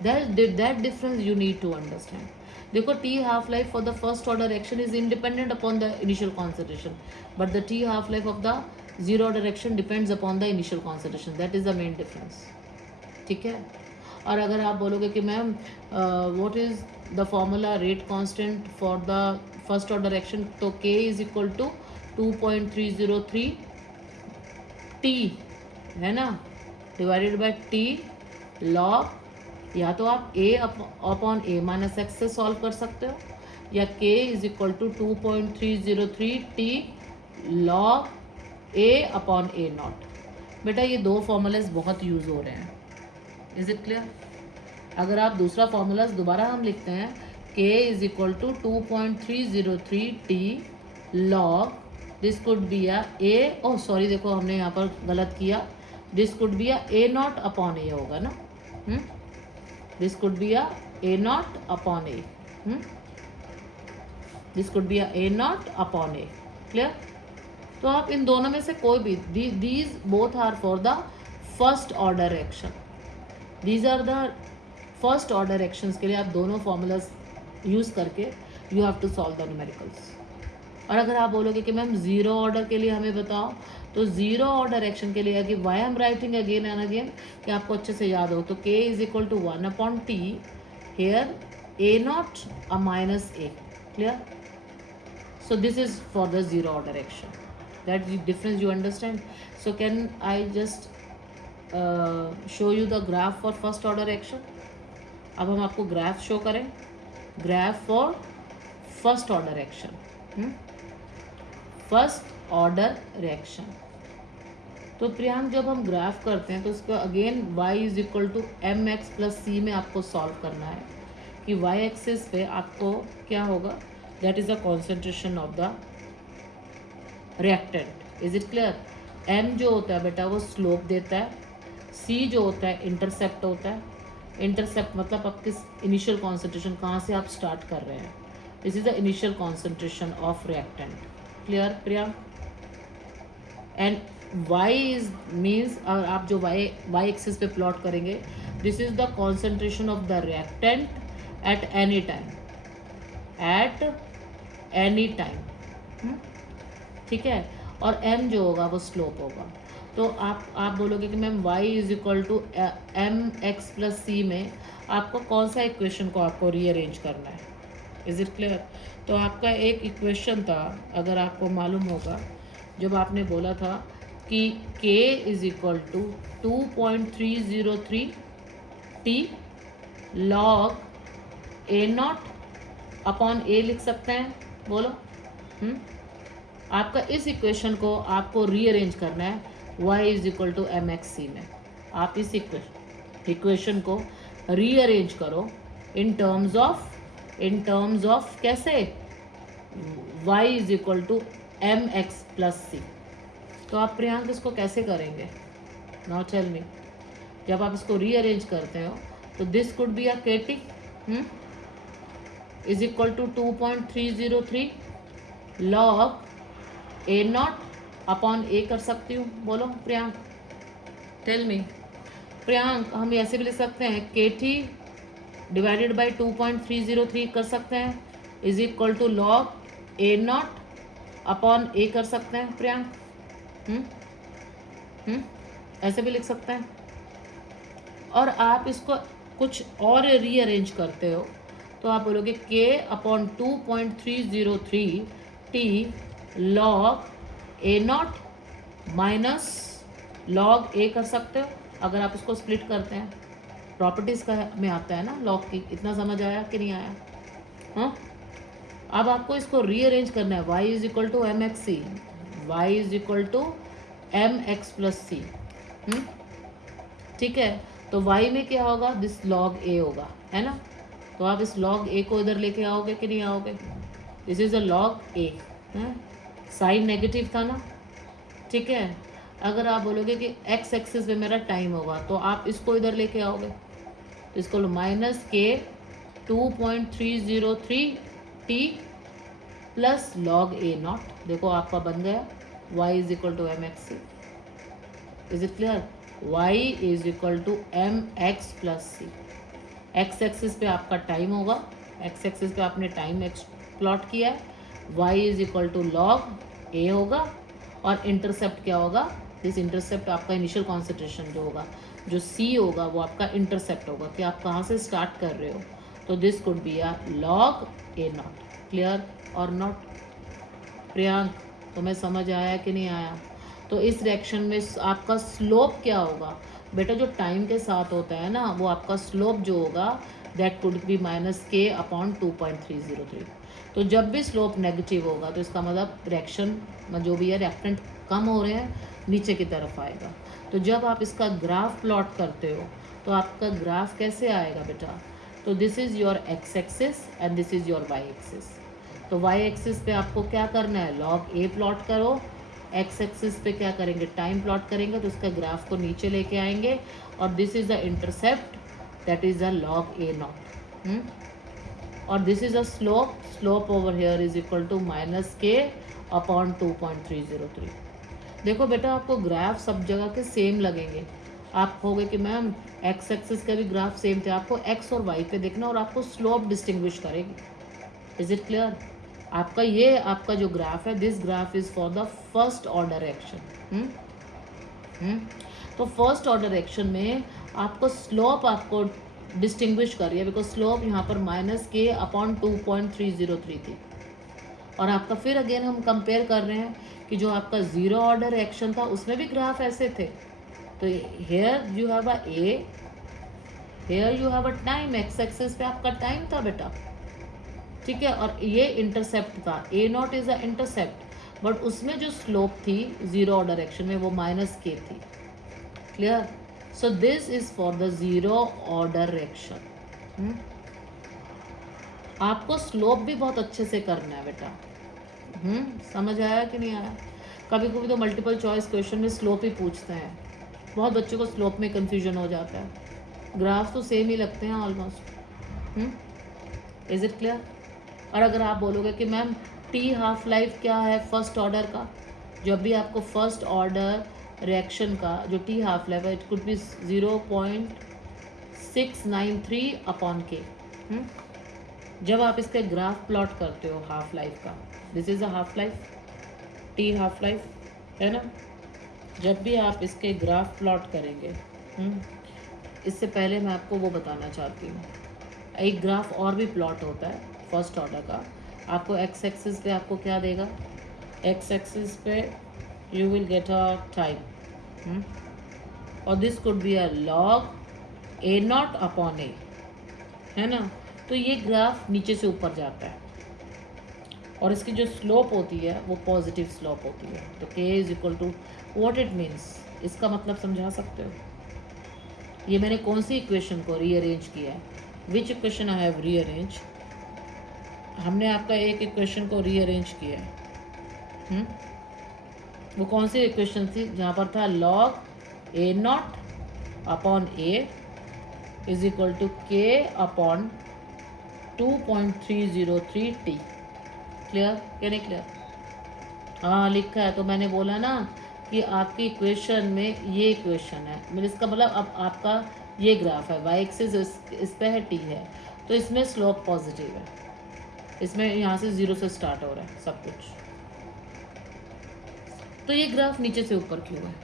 That difference you need to understand. देखो T half life for the first order reaction is independent upon the initial concentration, but the T half life of the zero order reaction depends upon the initial concentration. That is the main difference. ठीक है? और अगर आप बोलोगे कि ma'am what is the formula rate constant for the first order reaction, तो K is equal to 2.303 T है ना, डिवाइडेड बाई टी लॉग, या तो आप a upon A minus x से सॉल्व कर सकते हो, या k is equal to 2.303 T log A upon a not. बेटा ये दो फॉर्मूलाज बहुत यूज़ हो रहे हैं। Is it clear? अगर आप दूसरा फॉर्मूलाज दोबारा हम लिखते हैं, k is equal to 2.303 T log, this could be a, oh sorry देखो हमने यहाँ पर गलत किया, this could be A not upon a होगा ना, this could be A not upon a, this could be A not upon a. Clear? तो आप इन दोनों में से कोई भी, these both are for the first order reaction, these are the first order reactions के लिए आप दोनों फॉर्मूलाज यूज करके you have to solve the numericals. और अगर आप बोलोगे कि मैम ज़ीरो ऑर्डर के लिए हमें बताओ, तो ज़ीरो ऑर्डर एक्शन के लिए कि why am writing again and again, कि आपको अच्छे से याद हो, तो k is equal to 1/t, here a not uh minus a, clear. So this is for the zero order action. That the difference you understand. So can I just show you the graph for first order action. अब हम आपको graph show करें, graph for first order action. First order reaction. तो प्रियांक जब हम graph करते हैं तो उसको again y is equal to M x plus C में आपको सॉल्व करना है कि y एक्सिस पे आपको क्या होगा, that is the concentration of the reactant. Is it clear. m जो होता है बेटा वो स्लोप देता है, c जो होता है इंटरसेप्ट होता है. इंटरसेप्ट मतलब आप किस इनिशियल कॉन्सेंट्रेशन, कहाँ से आप स्टार्ट कर रहे हैं. This is the initial concentration of reactant. Clear Priya. And y is means, और आप जो y एक्सिस पे प्लॉट करेंगे, this is the concentration of the reactant at any time, at any time. ठीक है. और m जो होगा वो स्लोप होगा. तो आप बोलोगे कि ma'am y is equal to M x plus C में आपको कौन सा इक्वेशन को आपको रीअरेंज करना है. Is it clear. तो आपका एक इक्वेशन था, अगर आपको मालूम होगा, जब आपने बोला था कि k is equal to 2.303 t log a not upon a लिख सकते हैं. बोलो. आपका इस इक्वेशन को आपको रीअरेंज करना है y is equal to M x C में. आप इस इक्वेशन को रीअरेंज करो इन टर्म्स ऑफ कैसे, y is equal to M x plus C. तो आप प्रियांक इसको कैसे करेंगे, नाउ टेल मी. जब आप इसको रीअरेंज करते हो तो this could be a K T is equal to 2.303 log A not upon A कर सकती हूँ. बोलो प्रियांक, टेल मी. प्रियांक हम ऐसे भी लिख सकते हैं के टी डिवाइडेड बाई 2.303 कर सकते हैं, is equal to log A not upon A कर सकते हैं प्रियांक. ऐसे भी लिख सकते हैं. और आप इसको कुछ और रीअरेंज करते हो तो आप बोलोगे k upon 2.303 t log A naught minus log A कर सकते हो. अगर आप इसको स्प्लिट करते हैं, प्रॉपर्टीज़ का में आता है ना लॉग की. इतना समझ आया कि नहीं आया. हाँ. अब आपको इसको रीअरेंज करना है. y is equal to M x C, Y is equal to M x plus C. ठीक है. तो y में क्या होगा, दिस लॉग a होगा, है ना. तो आप इस लॉग a को इधर लेके आओगे कि नहीं आओगे. This is a log a. Sign negative था ना. ठीक है. अगर आप बोलोगे कि x एक्सिस पे मेरा टाइम होगा तो आप इसको इधर लेके आओगे. इसको लो minus k 2.303 t plus log A not. देखो आपका बन गया y is equal to M x c. Is it clear. y is equal to M x plus c. X axis पे आपका टाइम होगा, एक्स एक्सिस पे आपने टाइम एक्स प्लॉट किया है. y is equal to log A होगा और intercept क्या होगा, दिस इंटरसेप्ट आपका इनिशियल कॉन्सेंट्रेशन जो होगा, जो c होगा वो आपका इंटरसेप्ट होगा कि आप कहाँ से स्टार्ट कर रहे हो. तो this could be a log A naught. Clear और नॉट प्रियांक. तुम्हें समझ आया कि नहीं आया. तो इस रिएक्शन में आपका स्लोप क्या होगा बेटा, जो टाइम के साथ होता है ना, वो आपका स्लोप जो होगा दैट कुड बी माइनस के अपॉन 2.303. तो जब भी स्लोप नेगेटिव होगा तो इसका मतलब रिएक्शन जो भी है रिएक्टेंट कम हो रहे हैं, नीचे की तरफ आएगा. तो जब आप इसका ग्राफ प्लॉट करते हो तो आपका ग्राफ कैसे आएगा बेटा. तो this is your x axis and this is your y axis. तो वाई एक्सिस पे आपको क्या करना है, लॉग ए प्लॉट करो. एक्स एक्सिस पे क्या करेंगे, टाइम प्लॉट करेंगे. तो उसका ग्राफ को नीचे लेके आएंगे और this is the intercept, that is the log A naught. और this is a slope over here is equal to minus के अपॉन 2.303. देखो बेटा आपको ग्राफ सब जगह के सेम लगेंगे. आप कहोगे कि मैम एक्स एक्सिस का भी ग्राफ सेम थे. आपको एक्स और वाई पे देखना और आपको स्लोप डिस्टिंग्विश करेगी. Is it clear. आपका ये आपका जो ग्राफ है, this graph is for the first order action. तो फर्स्ट ऑर्डर एक्शन में आपको स्लोप आपको डिस्टिंग्विश कर रही है, बिकॉज स्लोप यहाँ पर -k/2.303 थी। और आपका फिर अगेन हम कंपेयर कर रहे हैं कि जो आपका जीरो ऑर्डर एक्शन था उसमें भी ग्राफ ऐसे थे। तो here you have a a, here you have a time, x axis पे आपका टाइम था बेटा, ठीक है। और ये इंटरसेप्ट था, A naught is a intercept, but उसमें जो स्लोप थी जीरो ऑर्डर एक्शन में वो -k थी। Clear? So this is for the zero order action. आपको स्लोप भी बहुत अच्छे से करना है बेटा। समझ आया कि नहीं आया? कभी कभी तो मल्टीपल चॉइस क्वेश्चन में स्लोप ही पूछते हैं, बहुत बच्चों को स्लोप में कंफ्यूजन हो जाता है। ग्राफ तो सेम ही लगते हैं ऑलमोस्ट। Is it clear? और अगर आप बोलोगे कि मैम टी हाफ लाइफ क्या है फर्स्ट ऑर्डर का, जब भी आपको फर्स्ट ऑर्डर रिएक्शन का जो टी हाफ लाइफ है, इट कुड बी 0.693/k। जब आप इसका ग्राफ प्लॉट करते हो हाफ लाइफ का, this is a half life, T half life है ना, जब भी आप इसके ग्राफ प्लॉट करेंगे, इससे पहले मैं आपको वो बताना चाहती हूँ, एक ग्राफ और भी प्लॉट होता है फर्स्ट ऑर्डर का। आपको एक्स एक्सिस पे आपको क्या देगा, एक्स एक्सिस पे you will get a time, और this could be a log A0/A, है ना। तो ये ग्राफ नीचे से ऊपर जाता है और इसकी जो स्लोप होती है वो पॉजिटिव स्लोप होती है। तो k is equal to what it means, इसका मतलब समझा सकते हो? ये मैंने कौन सी इक्वेशन को रीअरेंज किया है, विच इक्वेशन आई हैव रीअरेंज, हमने आपका एक इक्वेशन को रीअरेंज किया है। वो कौन सी इक्वेशन थी जहाँ पर था log A0/A is equal to k/2.303t। Clear क्या नहीं क्लियर? हाँ लिखा है, तो मैंने बोला ना कि आपकी इक्वेशन में ये इक्वेशन है, मेरे इसका मतलब अब आपका ये ग्राफ है, वाई एक्सिस इस पे है, टी है, तो इसमें स्लोप पॉजिटिव है, इसमें यहाँ से 0 से स्टार्ट हो रहा है सब कुछ। तो ये ग्राफ नीचे से ऊपर क्यों है?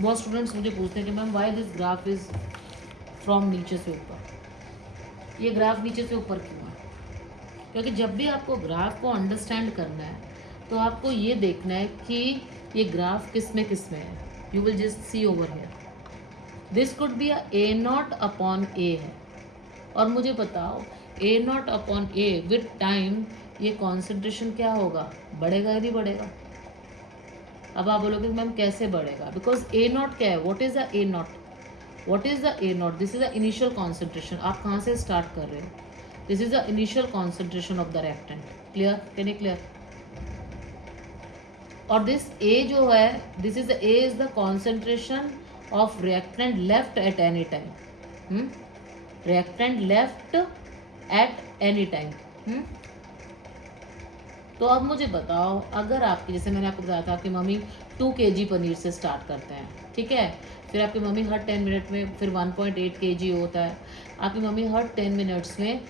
बहुत स्टूडेंट्स मुझे पूछते हैं कि ma'am why this graph is from नीचे से ऊपर, ये ग्राफ नीचे से ऊपर क्यों है? क्योंकि जब भी आपको ग्राफ को अंडरस्टैंड करना है तो आपको ये देखना है कि ये ग्राफ किस में है। You will just see over here, this could B A0/A है, और मुझे बताओ A0/A विद टाइम ये कॉन्सेंट्रेशन क्या होगा, बढ़ेगा या नहीं बढ़ेगा? अब आप बोलोगे मैम कैसे बढ़ेगा, बिकॉज A0 क्या है, what is the A0, what is the A0, this is the initial concentration. आप कहाँ से स्टार्ट कर रहे हो, this is the initial concentration of the reactant. Clear can नहीं क्लियर? और दिस A जो है, this is the A is the concentration of reactant left at any time, reactant left at any time. तो अब मुझे बताओ, अगर आपकी, जैसे मैंने आपको बताया था आपकी मम्मी 2 kg पनीर से स्टार्ट करते हैं, ठीक है, फिर आपकी मम्मी हर 10 मिनट में फिर 1.8 kg होता है, आपकी मम्मी हर 10 मिनट्स में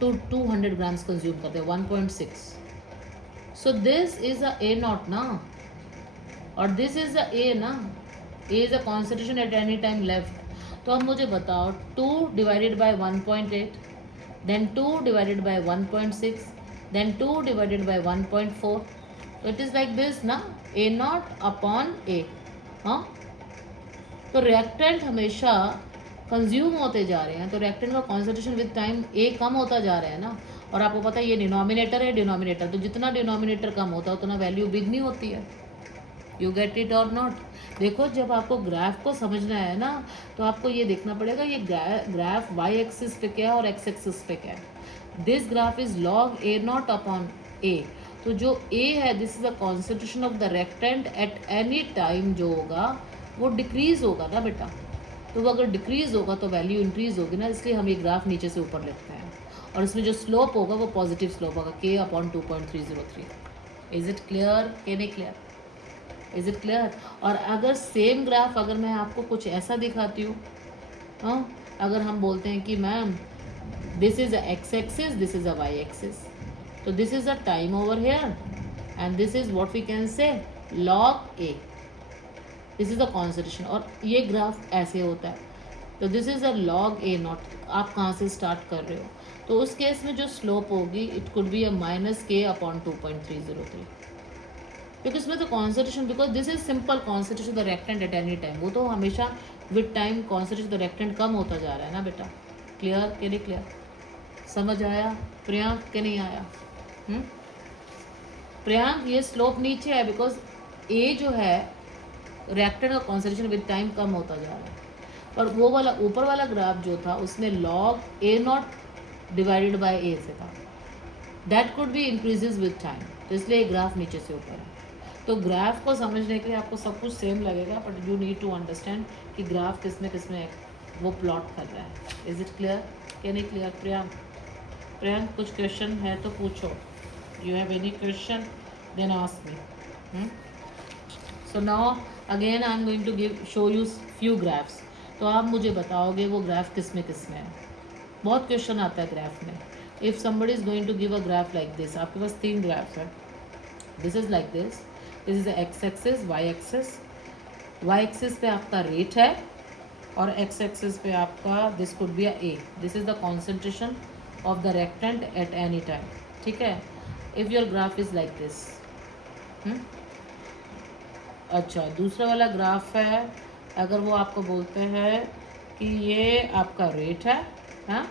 200 ग्राम्स कंज्यूम करते हैं, 1.6। सो दिस इज अ A0 ना, और दिस इज अ A ना, A is a concentration at any time left. तो अब मुझे बताओ 2 divided by 1.8, then 2 divided by 1.6, then 2 divided by 1.4, so it is like this ना, A0/A। हाँ, तो रिएक्टेंट हमेशा कंज्यूम होते जा रहे हैं, तो रिएक्टेंट का कॉन्सेंट्रेशन विद टाइम A कम होता जा रहा है ना। और आपको पता है ये डिनोमिनेटर है, डिनोमिनेटर, तो जितना डिनोमिनेटर कम होता है उतना वैल्यू बिग नहीं होती है। You get it or not? देखो जब आपको ग्राफ को समझना है ना, तो आपको ये देखना पड़ेगा ये ग्राफ वाई एक्सिस पे क्या है और एक्स एक्सिस पे क्या है। This graph is log A0/A, तो जो A है this is the concentration of the reactant at any time, जो होगा वो डिक्रीज होगा ना बेटा। तो वो अगर डिक्रीज होगा तो वैल्यू इंक्रीज होगी ना, इसलिए हम ये ग्राफ नीचे से ऊपर लिखते हैं। और इसमें जो स्लोप होगा वो पॉजिटिव स्लोप होगा, k/2.303। इज इट क्लियर के नहीं क्लियर? Is it clear? और अगर सेम ग्राफ अगर मैं आपको कुछ ऐसा दिखाती हूँ, हाँ, अगर हम बोलते हैं कि ma'am this is a X axis, this is a Y axis, तो this is the time over here and this is what we can say log A, this is the concentration. और ये ग्राफ ऐसे होता है, तो this is a log A naught, आप कहाँ से स्टार्ट कर रहे हो। तो उस केस में जो स्लोप होगी it could be a -k/2.303, क्योंकि इसमें तो concentration, because this is simple concentration the reactant at any time, वो तो हमेशा with time concentration the reactant कम होता जा रहा है ना बेटा। क्लियर कि नहीं क्लियर, समझ आया प्रियांक के नहीं आया? प्रियांक ये स्लोप नीचे है बिकॉज ए जो है रिएक्टेंट का कॉन्सेंट्रेशन विद टाइम कम होता जा रहा है, पर वो वाला ऊपर वाला ग्राफ जो था उसमें log A naught divided by A से था, that could be increases with time, तो इसलिए ये ग्राफ नीचे से ऊपर है। तो ग्राफ को समझने के लिए आपको सब कुछ सेम लगेगा, but you need to understand कि ग्राफ किसमें वो प्लॉट कर रहा है। इज इट क्लियर क्या नहीं क्लियर? प्रियांक कुछ क्वेश्चन है तो पूछो, you have any question then ask me. So now again I am going to show you few graphs, तो आप मुझे बताओगे वो ग्राफ किस में है। बहुत क्वेश्चन आता है ग्राफ में। If somebody is going to give a graph like this, आपके पास 3 ग्राफ है, this is like this is the x axis, y axis. Y axis पे आपका रेट है और एक्स एक्सिस पे आपका this could be a A, this is the concentration of the reactant at any time, ठीक है। If your graph is like this. अच्छा, दूसरा वाला ग्राफ है, अगर वो आपको बोलते हैं कि ये आपका रेट है, हाँ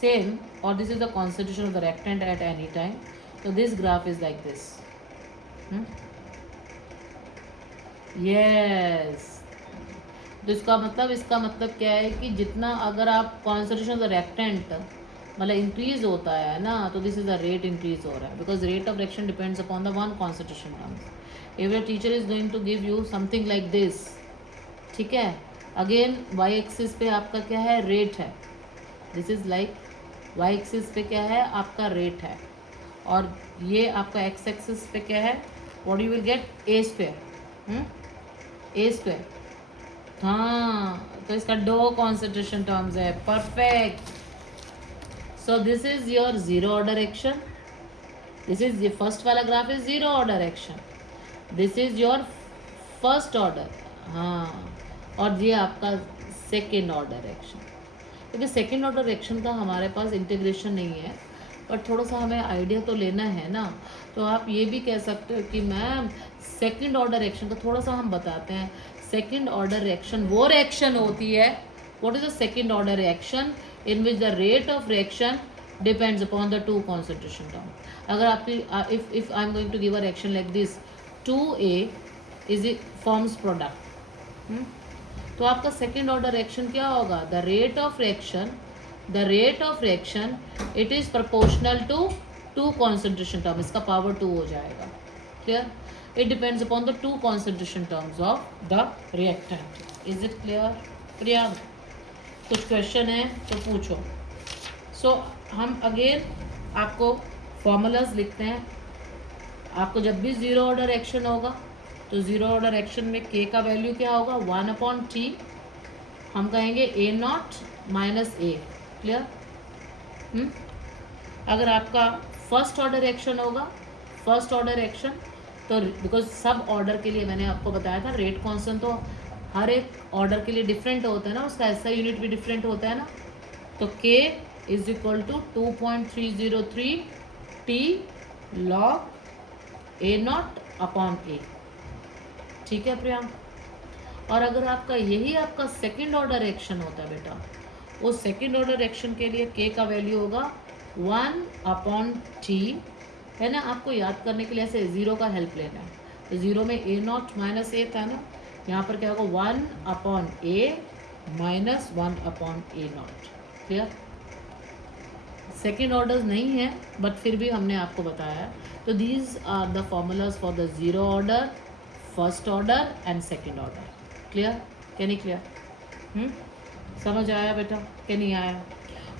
सेम, और this is the concentration of the reactant at any time, तो this graph is like this. Yes, तो इसका मतलब क्या है कि जितना अगर आप कॉन्सेंट्रेशन ऑफ द रेक्टेंट मतलब इंक्रीज होता है ना, तो this is the rate increase हो रहा है, because rate of reaction depends upon the one concentration terms. If your teacher is going to give you something like this, ठीक है, अगेन वाई एक्सिस पे आपका क्या है, रेट है, this is like why axis पे क्या है आपका रेट है, और ये आपका एक्स एक्सिस पे क्या है, what you will gate A square, A square. हाँ, तो इसका 2 कॉन्सेंट्रेशन टर्म्स है, perfect. So this is your zero order action, this is ये फर्स्ट वाला graph is zero order action, this is your first order, हाँ, और ये आपका सेकेंड ऑर्डर एक्शन। क्योंकि सेकेंड ऑर्डर एक्शन का हमारे पास इंटीग्रेशन नहीं है, पर थोड़ा सा हमें आइडिया तो लेना है ना, तो आप ये भी कह सकते हो कि मैम सेकेंड ऑर्डर एक्शन का थोड़ा सा हम बताते हैं। सेकेंड ऑर्डर रिएक्शन वो रिएक्शन होती है, what is the second order reaction in which the rate of reaction depends upon the 2 concentration term. अगर आपकी if I am going to give a reaction like this, 2A is it forms product, तो आपका second order reaction क्या होगा, the rate of reaction it is proportional to 2 concentration term, इसका power 2 हो जाएगा। Clear? It depends upon the 2 concentration terms of the reactant. Is it clear? Priyank कुछ question है तो पूछो। सो हम अगेन आपको फॉर्मूलाज लिखते हैं। आपको जब भी ज़ीरो ऑर्डर एक्शन होगा तो ज़ीरो ऑर्डर एक्शन में k का वैल्यू क्या होगा, 1/t, हम कहेंगे a not minus a। Clear? अगर आपका फर्स्ट ऑर्डर एक्शन होगा, फर्स्ट ऑर्डर एक्शन, तो बिकॉज सब ऑर्डर के लिए मैंने आपको बताया था रेट कांस्टेंट तो हर एक ऑर्डर के लिए डिफरेंट होता है ना, उसका ऐसा यूनिट भी डिफरेंट होता है ना, तो k is equal to 2.303 t log a not upon a। ठीक है प्रियांक? और अगर आपका यही आपका सेकेंड ऑर्डर एक्शन होता है बेटा, उस सेकेंड ऑर्डर एक्शन के लिए k का वैल्यू होगा 1/t, है ना। आपको याद करने के लिए ऐसे ज़ीरो का हेल्प लेना है, तो ज़ीरो में a नॉट माइनस a था ना, यहाँ पर क्या होगा 1/a minus 1/a not. Clear? Second orders नहीं है बट फिर भी हमने आपको बताया। तो these are the formulas for the zero order, first order and second order. Clear? क्या नहीं क्लियर? समझ आया बेटा क्या नहीं आया?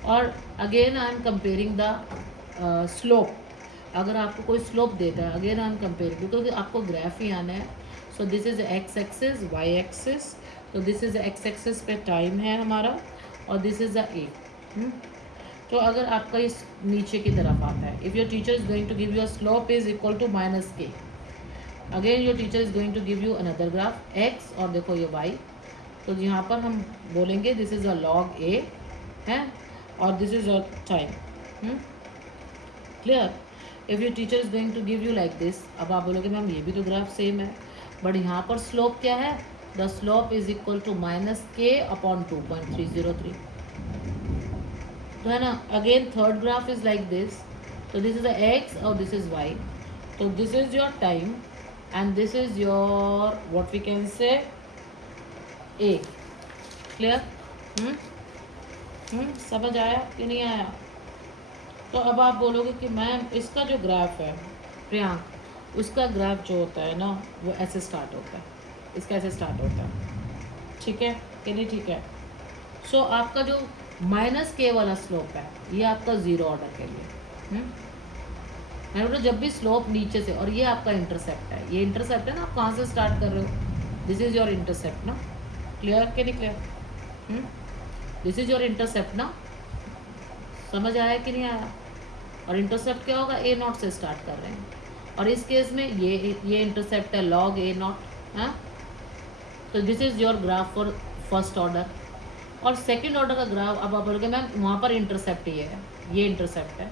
और again I am comparing the slope. अगर आपको कोई स्लोप देता है, again I am comparing, because आपको ग्राफ ही आना है। So this is x axis, y axis, तो दिस इज एक्स एक्सिस पे टाइम है हमारा और दिस इज द ए। तो अगर आपका इस नीचे की तरफ आता है, if your teacher is going to give you a slope is equal to minus K, again your teacher is going to give you another graph X और देखो ये वाई, तो यहाँ पर हम बोलेंगे this is a log A है और this is a time. Clear? If your teacher is going to give you like this, अब आप बोलोगे मैम ये भी तो ग्राफ सेम है, बट यहाँ पर स्लोप क्या है, the slope is equal to minus के अपॉन 2.303, तो है ना। Again third graph is like this, तो दिस इज द एक्स और दिस इज वाई, तो this is your time and this is your what we can say a. Clear? समझ आया कि नहीं आया? तो अब आप बोलोगे कि मैम इसका जो ग्राफ है प्रियांक, उसका ग्राफ जो होता है ना वो ऐसे स्टार्ट होता है, इसका ऐसे स्टार्ट होता है, ठीक है कि नहीं? ठीक है। सो आपका जो माइनस के वाला स्लोप है ये आपका ज़ीरो ऑर्डर के लिए, मैं बोला जब भी स्लोप नीचे से, और ये आपका इंटरसेप्ट है, ये इंटरसेप्ट है ना, आप कहाँ से स्टार्ट कर रहे हो, दिस इज़ योर इंटरसेप्ट ना। क्लियर कि नहीं clear? This is your intercept ना, समझ आया कि नहीं आया? और इंटरसेप्ट क्या होगा, ए नॉट से स्टार्ट कर रहे हैं, और इस केस में ये इंटरसेप्ट है लॉग ए नॉट, हाँ। तो this is your graph for first order. और सेकंड ऑर्डर का ग्राफ, अब आप बोलोगे मैम वहाँ पर इंटरसेप्ट ये है, ये इंटरसेप्ट है,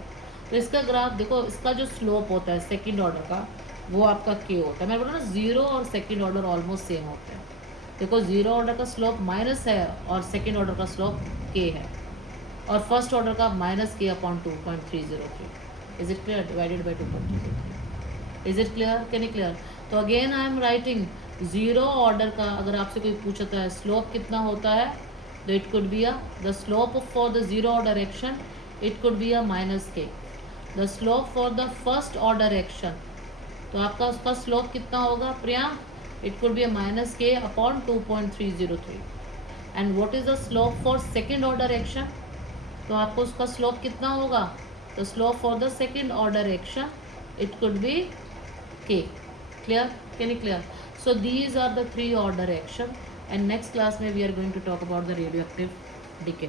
तो इसका ग्राफ देखो, इसका जो स्लोप होता है सेकंड ऑर्डर का वो आपका के होता है। मैं बोला ना ज़ीरो और सेकंड ऑर्डर ऑलमोस्ट सेम होते हैं। देखो ज़ीरो ऑर्डर का स्लोप माइनस है और सेकंड ऑर्डर का स्लोप के है, और फर्स्ट ऑर्डर का माइनस के upon 2.303। Is it clear? Divided by 2.303। Is it clear कि नहीं क्लियर? तो again I am writing zero order का, अगर आपसे कोई पूछता है स्लोप कितना होता है, तो it could be the slope for the zero order action, it could be minus K. The slope for the first order action, तो आपका उसका स्लोप कितना होगा Priya, it could be minus के upon 2.303। And what is the slope for second order action, तो आपको उसका slope कितना होगा, the slope for the second order action it could be K. Clear? Can you clear? So these are the three order action, and next class में we are going to talk about the radioactive decay.